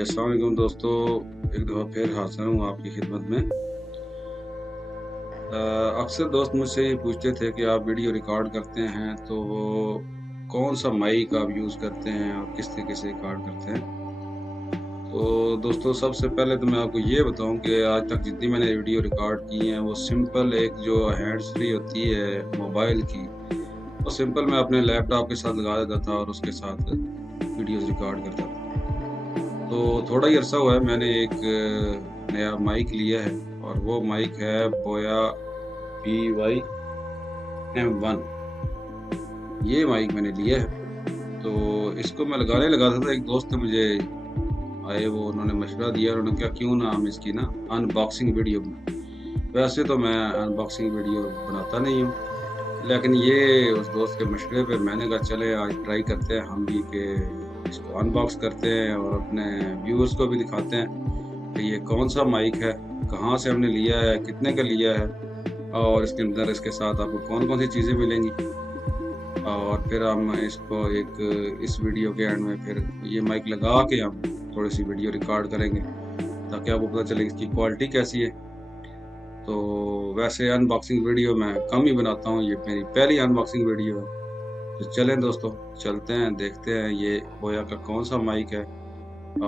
अस्सलाम वालेकुम दोस्तों, एक दफ़ा फिर हाज़िर हूँ आपकी खिदमत में। अक्सर दोस्त मुझसे ये पूछते थे कि आप वीडियो रिकॉर्ड करते हैं तो वो कौन-सा माइक आप यूज़ करते हैं और किस तरीके से रिकॉर्ड करते हैं। तो दोस्तों सबसे पहले तो मैं आपको ये बताऊँ कि आज तक जितनी मैंने वीडियो रिकॉर्ड की हैं वो सिंपल एक जो हैंड्स फ्री होती है मोबाइल की, वो सिंपल मैं अपने लैपटॉप के साथ लगा देता था और उसके साथ वीडियोज़ रिकॉर्ड करता था। तो थोड़ा ही अरसा हुआ है मैंने एक नया माइक लिया है और वो माइक है बोया BY-M1। ये माइक मैंने लिया है, तो इसको मैं लगाने लगा था, एक दोस्त ने मुझे आए वो उन्होंने मशवरा दिया, उन्होंने कहा क्यों ना हम इसकी ना अनबॉक्सिंग वीडियो बनाएँ। वैसे तो मैं अनबॉक्सिंग वीडियो बनाता नहीं हूँ, लेकिन ये उस दोस्त के मशवरे पे मैंने कहा चलें आज ट्राई करते हैं हम भी कि इसको अनबॉक्स करते हैं और अपने व्यूअर्स को भी दिखाते हैं कि ये कौन-सा माइक है, कहाँ से हमने लिया है, कितने का लिया है और इसके अंदर इसके साथ आपको कौन-कौन सी चीज़ें मिलेंगी। और फिर हम इसको इस वीडियो के एंड में फिर ये माइक लगा के हम थोड़ी-सी वीडियो रिकॉर्ड करेंगे, ताकि आपको पता चले इसकी क्वालिटी कैसी है। तो वैसे अनबॉक्सिंग वीडियो मैं कम ही बनाता हूँ, ये मेरी पहली अनबॉक्सिंग वीडियो है। तो चलें दोस्तों, चलते हैं, देखते हैं ये बोया का कौन-सा माइक है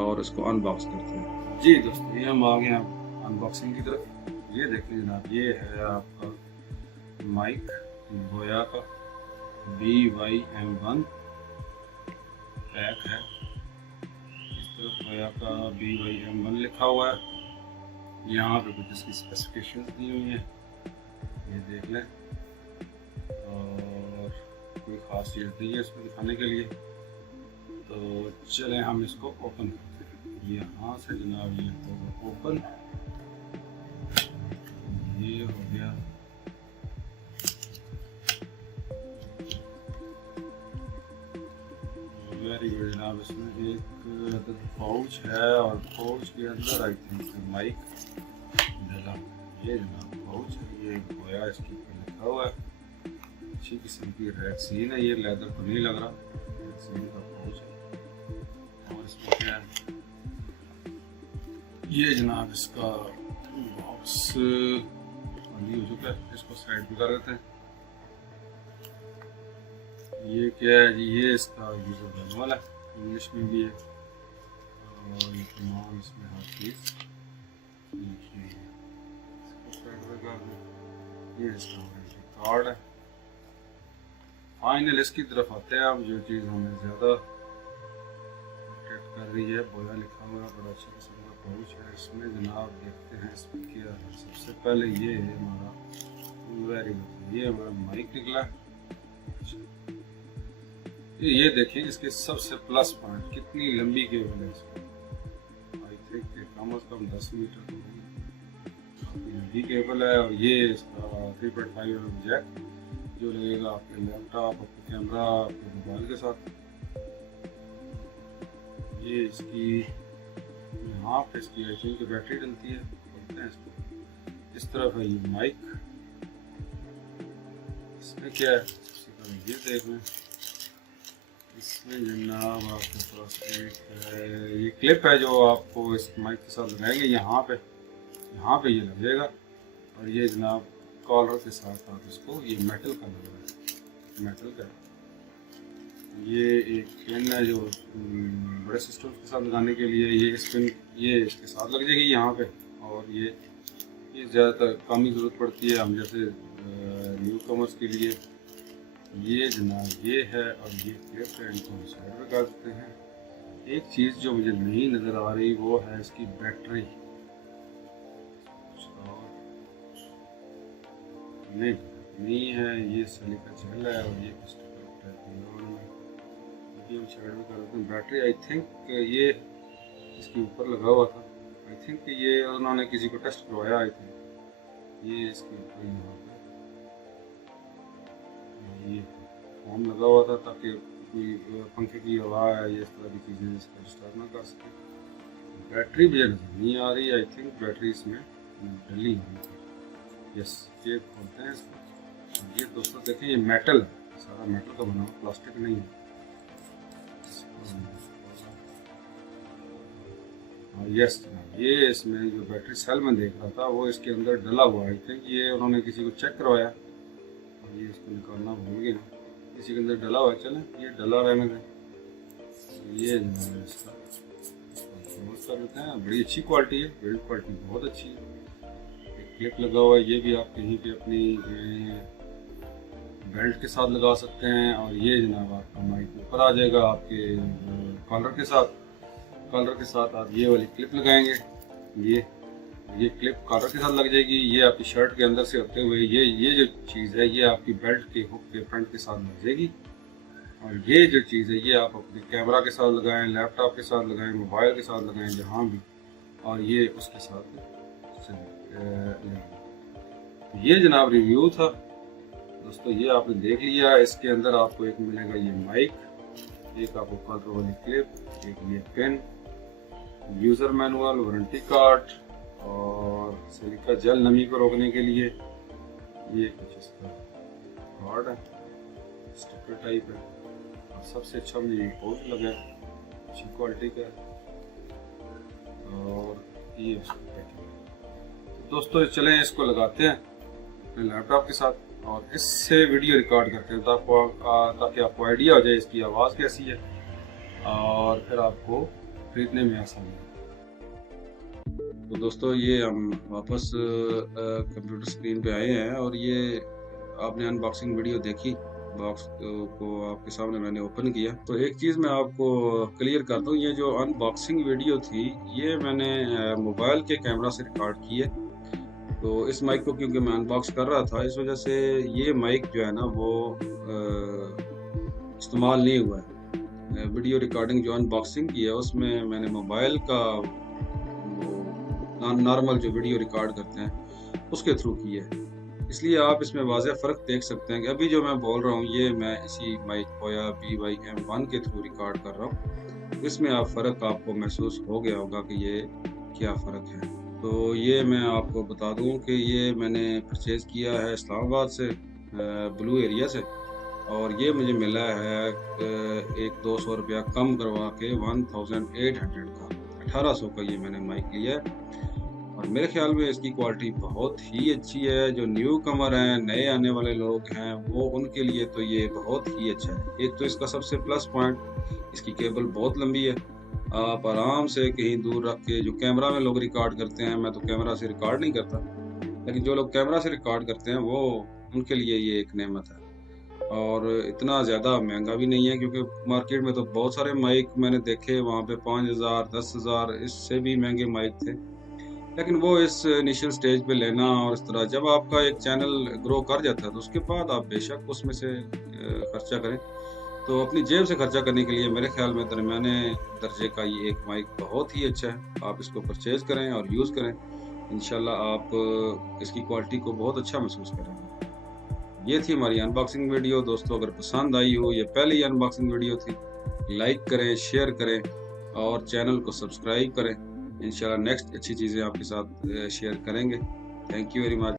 और इसको अनबॉक्स करते हैं। जी दोस्तों, ये हम आ गए हैं अनबॉक्सिंग की तरफ। ये देखिए जनाब, ये है आपका माइक बोया का BY-M1 पैक है। इस तरफ बोया का BY-M1 लिखा हुआ है। यहाँ पे कुछ इसकी स्पेसिफिकेशंस दी हुई हैं, ये देख लें। और कोई ख़ास चीज़ नहीं है इसको दिखाने के लिए, तो चलें हम इसको ओपन करते हैं। ये यहाँ से जनाब ये होगा ओपन, ये हो गया। वेरी गुड जनाब, इसमें एक पाउच है और पाउच के अंदर आई थिंक माइक डला। ये जनाब पाउच है, ये बोया इसके ऊपर लिखा हुआ है। अच्छी किस्म की रैक्सीन है, ये लेदर तो नहीं लग रहा, रैक्सीन का पाउच है। और इसमें क्या है, ये जनाब इसका बॉक्स खाली हो चुका है, इसको साइड पे कर देते हैं। ये क्या है जी, ये इसका यूज़र मैनुअल है, इंग्लिश में भी है और ये तमाम इसमें हर चीज़ लिखी हुई है। इसको साइड पे कर दें। ये इसका वारंटी कार्ड है। फाइनल इसकी तरफ आते हैं। अब जो चीज़ हमें ज़्यादा अट्रैक्ट कर रही है, बोया लिखा हुआ है, बड़ा अच्छा किस्म का पाउच है। इसमें जनाब देखते हैं इसमें क्या है। सबसे पहले ये है हमारा, वेरी गुड, ये हमारा माइक निकला। ये देखें इसके सबसे प्लस पॉइंट, कितनी लंबी केबल है इसकी। आई थिंक कम से कम 10 मीटर तो काफ़ी लंबी केबल है। और ये इसका 3.5 mm जैक जो लगेगा आपके लैपटॉप, आपके कैमरा, आपके मोबाइल के साथ। ये इसकी यहाँ पे इसकी आई थिंक बैटरी डलती है, बोलते हैं इसको। इस तरफ है ये माइक। इसमें क्या है, सबसे पहले ये देख लें। इसमें जनाब आपके पास एक है, ये क्लिप है जो आपको इस माइक के साथ लगाएंगे। यहाँ पे ये लगेगा। और ये जनाब कॉलर के साथ आप इसको, ये मेटल का लग रहा है, मेटल का। ये एक पिन है जो बड़े सिस्टम के साथ लगाने के लिए, ये इस पिन ये इसके साथ लग जाएगी यहाँ पे। और ये ज़्यादातर कम ही ज़रूरत पड़ती है हम जैसे न्यू कमर्स के लिए। ये जनाब ये है और ये क्लिप है, इनको हम साइड में कर देते हैं। एक चीज़ जो मुझे नहीं नज़र आ रही वो है इसकी बैटरी। नहीं है, ये सिलिकॉन जेल है और ये कुछ हम साइड में कर देते हैं। बैटरी आई थिंक ये इसके ऊपर लगा हुआ था। आई थिंक ये उन्होंने किसी को टेस्ट करवाया। आई थिंक ये इसके ऊपर यहाँ पे ये फोम लगा हुआ था ताकि कोई पंखे की हवा है या इस तरह की चीज़ें इसको डिस्टर्ब ना कर सकें। बैटरी भी नहीं आ रही। आई थिंक बैटरी इसमें डली हुई थी। यस, ये खोलते हैं इसको। ये दोस्तों देखें, ये मेटल है, सारा मेटल का बना हुआ, प्लास्टिक नहीं है। यस जनाब, ये इसमें जो बैटरी सेल में देख रहा था वो इसके अंदर डला हुआ है। थिंक ये उन्होंने किसी को चेक करवाया और ये इसको निकालना भूल गए, इसी के अंदर डला हुआ है। चलें ये डला रहने दें। ये जनाब इसका कर लेते हैं। बड़ी अच्छी क्वालिटी है, बिल्ड क्वालिटी बहुत अच्छी है। एक क्लिप लगा हुआ है, ये भी आप कहीं पे अपनी बेल्ट के साथ लगा सकते हैं। और ये जनाब आपका माइक ऊपर आ जाएगा आपके कॉलर के साथ। कॉलर के साथ आप ये वाली क्लिप लगाएंगे, ये क्लिप कॉलर के साथ लग जाएगी। ये आपकी शर्ट के अंदर से होते हुए ये जो चीज़ है ये आपकी बेल्ट के हुक के फ्रंट के साथ लग जाएगी। और ये जो चीज़ है ये आप अपने कैमरा के साथ लगाएं, लैपटॉप के साथ लगाएं, मोबाइल के साथ लगाएं, जहाँ भी। और ये उसके साथ ये जनाब रिव्यू था दोस्तों, ये आपने देख लिया। इसके अंदर आपको एक मिलेगा ये माइक, एक आपको कलर वाली क्लिप, एक ये pen, user manual, warranty card और सिलिका जेल नमी को रोकने के लिए। ये कुछ इसका कार्ड है, स्टिकर टाइप है। और सबसे अच्छा मुझे ये कोट लगा, अच्छी क्वालिटी का है। और ये दोस्तों चलें इसको लगाते हैं अपने लैपटॉप के साथ और इससे वीडियो रिकॉर्ड करते हैं ताकि आपको आइडिया हो जाए इसकी आवाज़ कैसी है और फिर आपको खरीदने में आसानी है। तो दोस्तों ये हम वापस कंप्यूटर स्क्रीन पे आए हैं और ये आपने अनबॉक्सिंग वीडियो देखी। बॉक्स को आपके सामने मैंने ओपन किया। तो एक चीज़ मैं आपको क्लियर कर दूं, ये जो अनबॉक्सिंग वीडियो थी ये मैंने मोबाइल के कैमरा से रिकॉर्ड की है। तो इस माइक को क्योंकि मैं अनबॉक्स कर रहा था इस वजह से ये माइक जो है ना वो इस्तेमाल नहीं हुआ है। वीडियो रिकॉर्डिंग जो अनबॉक्सिंग की है उसमें मैंने मोबाइल का नॉर्मल जो वीडियो रिकॉर्ड करते हैं उसके थ्रू की है। इसलिए आप इसमें वाज़ेह फ़र्क देख सकते हैं कि अभी जो मैं बोल रहा हूँ ये मैं इसी माइक Boya BY-M1 के थ्रू रिकॉर्ड कर रहा हूँ। इसमें आप फ़र्क आपको महसूस हो गया होगा कि ये क्या फ़र्क है। तो ये मैं आपको बता दूं कि ये मैंने परचेज़ किया है इस्लामाबाद से, ब्लू एरिया से। और ये मुझे मिला है एक 200 रुपया कम करवा के 1800 का, 1800 का ये मैंने माइक लिया है। और मेरे ख्याल में इसकी क्वालिटी बहुत ही अच्छी है। जो न्यू कमर हैं, नए आने वाले लोग हैं, वो उनके लिए तो ये बहुत ही अच्छा है। एक तो इसका सबसे प्लस पॉइंट, इसकी केबल बहुत लंबी है। आप आराम से कहीं दूर रख के, जो कैमरा में लोग रिकॉर्ड करते हैं, मैं तो कैमरा से रिकॉर्ड नहीं करता, लेकिन जो लोग कैमरा से रिकॉर्ड करते हैं वो उनके लिए ये एक नेमत है। और इतना ज़्यादा महंगा भी नहीं है क्योंकि मार्केट में तो बहुत सारे माइक मैंने देखे, वहाँ पे 5000 10,000 इससे भी महंगे माइक थे। लेकिन वो इस इनिशियल स्टेज पे लेना और इस तरह जब आपका एक चैनल ग्रो कर जाता है तो उसके बाद आप बेशक उसमें से खर्चा करें। तो अपनी जेब से खर्चा करने के लिए मेरे ख्याल में दरमियाने दर्जे का ये एक माइक बहुत ही अच्छा है। आप इसको परचेज़ करें और यूज़ करें, इंशाल्लाह आप इसकी क्वालिटी को बहुत अच्छा महसूस करेंगे। ये थी हमारी अनबॉक्सिंग वीडियो दोस्तों। अगर पसंद आई हो, ये पहली अनबॉक्सिंग वीडियो थी, लाइक करें, शेयर करें और चैनल को सब्सक्राइब करें। इंशाल्लाह नेक्स्ट अच्छी चीज़ें आपके साथ शेयर करेंगे। Thank you very much.